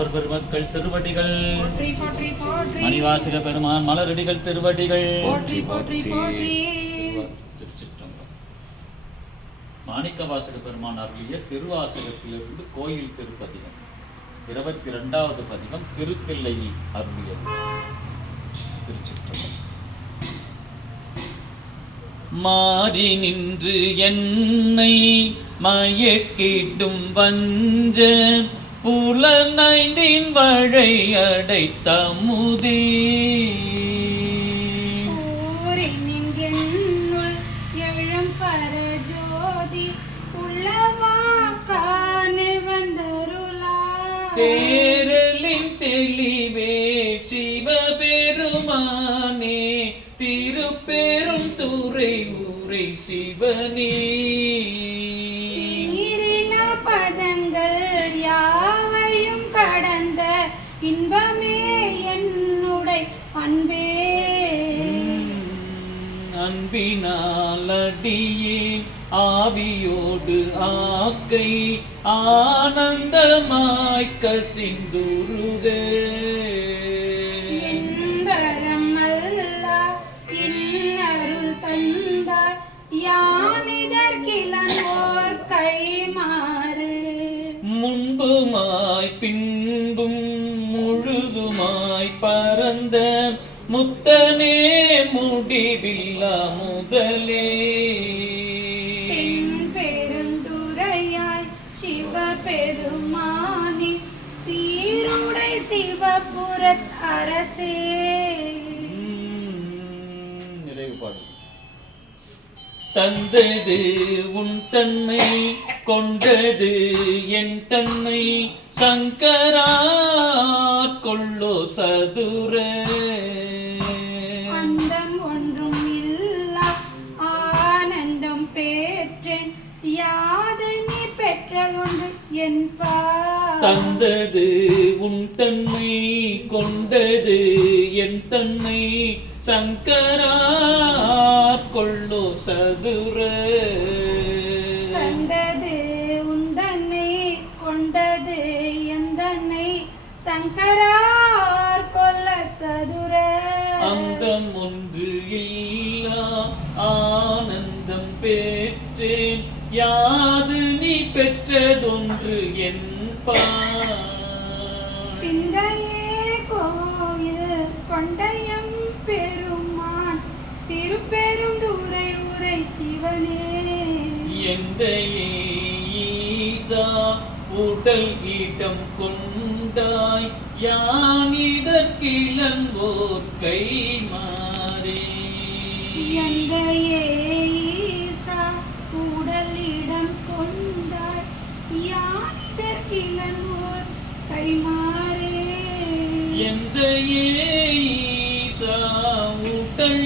வானவர் பெருமக்கள் திருவடிகள் மணிவாசக பெருமான் மலரடிகள் திருவடிகள். மாணிக்க வாசக பெருமான் அருளிய திருவாசகத்திலிருந்து கோயில் திருப்பதிகம் 22வது பதிகம் திருத்தில்லையில் அருளியது. திருச்சிற்றம்பலம். மாறி நின்று என்னை மயக்கிடும் வஞ்ச புலனைந்தின் வழை அடைத்தமுதே தேரலின் தெளிவே சிவபெருமானே திருப்பெரும் துறை ஊரை சிவனே பதங்கள் யாவையும் கடந்த இன்பமே என்னுடைய அன்பே அன்பினால் அடியேன் ஆவியோடு ஆக்கை ஆனந்தமாய் கசிந்துருக என்பரம் அல்லா இன்னருள் தந்தார் யானிதற்கிலோர் கைமாறு முன்புமாய் பின்பும் முழுதுமாய் பரந்த முத்தனே முடிவில்லா முதலே பெருந்துரையாய் சிவபெருமானி சீருடை சிவபுரத் அரசே. நிறைவு பாடு. தந்தது உன் தன்னை கொண்டது என் தன்னை சங்கரார் கொள்ளோ சதுர அந்தம் ஒன்றும் இல்லா ஆனந்தம் பெற்றேன் யாது நீ பெற்றதொன்று என்பா. தந்தது உன் தன்னை கொண்டது என் தன்னை சங்கரார் கொள்ளோ சதுர தந்தது உந்தன்னை கொண்டது எந்தன்னை சங்கரார் கொல்ல சதுர அந்தம் ஒன்று இல்லா ஆனந்தம் பெற்றேன் யாது நீ பெற்றதொன்று என்பா. சிந்தையே கோயில் கொண்டயம் பெருமான் திருப்பெருந்துறை உரை சிவனே எந்த ஈசா உடல் இடம் கொண்டாய் யானிதற்கிலங்கோர் கை மாறே எந்த ஈசா உடலிடம் கொண்டாய் யானிதற்கிலங்கோர் கைமாறே எந்த ஈசா உடல்